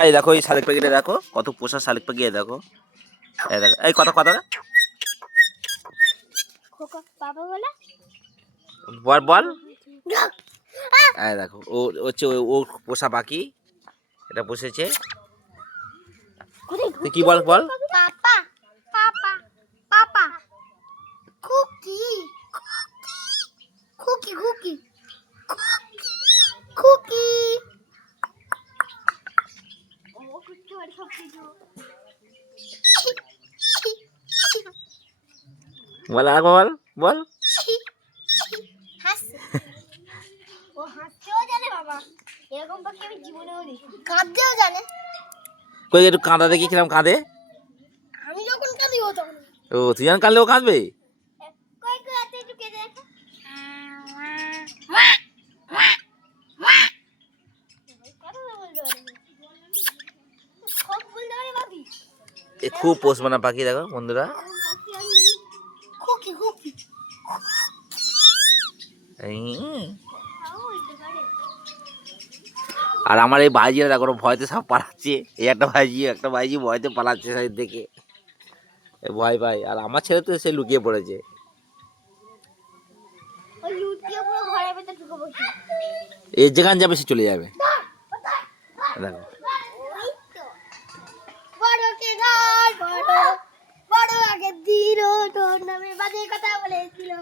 এই দেখো এই শালিক পাখিটা দেখো কত পোষা শালিক পাখি দেখো এই দেখো এই কথা কথা বল বল এই দেখো ও হচ্ছে ও পোষা পাখি এটা বসেছে তুই কি বল বল পাপা পাপা পাপা খুকি খুকি খুকি খুকি বল আর বল বল ও হাসতেও জানে বাবা এরকম পাখি আমি জীবনেও দেখিনি কাঁদতেও জানে কই একটু কাঁদা দেখি কিরম কাঁদে আমি যখন কাঁদি ও তখন ও তুই যখন কাঁদলে ও কাঁদবে কই কই হাতে একটু কেঁদে দেখো এ খুব পোষ মানা পাখি দেখো বন্ধুরা খুকি খুকি আর আমার এই ভাইজিরা দেখো ভয়তে সব পালাচ্ছে এই একটা ভাইজি ভয়তে পালাচ্ছে সাইড থেকে ভয় পাই আর আমার ছেলে তো সে লুকিয়ে পড়েছে ওই লুটিয়ে পুরো ঘরের ভিতর ঢুকে বসে এর যেখানে যাবে সে চলে যাবে দেখো বড়কে ধর বড় বড় আগে দিল তোর নামে বাজে কথা বলেছিল